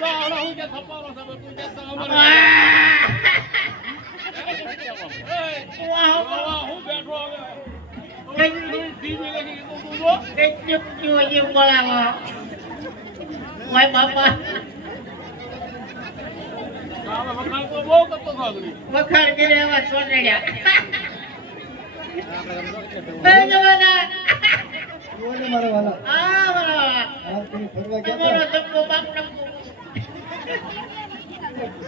હું કે હું બાપા આમાં વખાણ તો બહુ કરતો હતો આગળ. વખાણ કરે એવા સોનડ્યા એ જવાના બોલે મારા વાલા. આ બોલાવા આ પેલી ફરવા ગયા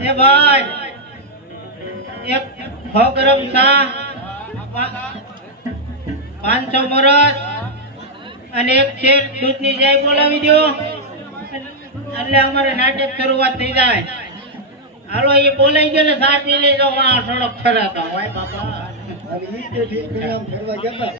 એ ભાઈ પાંચસો મરસ અને એક શેર દૂધની જાય બોલાવી દો એટલે અમારે નાટક શરૂઆત થઈ જાય. હાલો, એ બોલાઈ ગયો ને ચા પી લેજો આ ફરાતા હોય. બાપા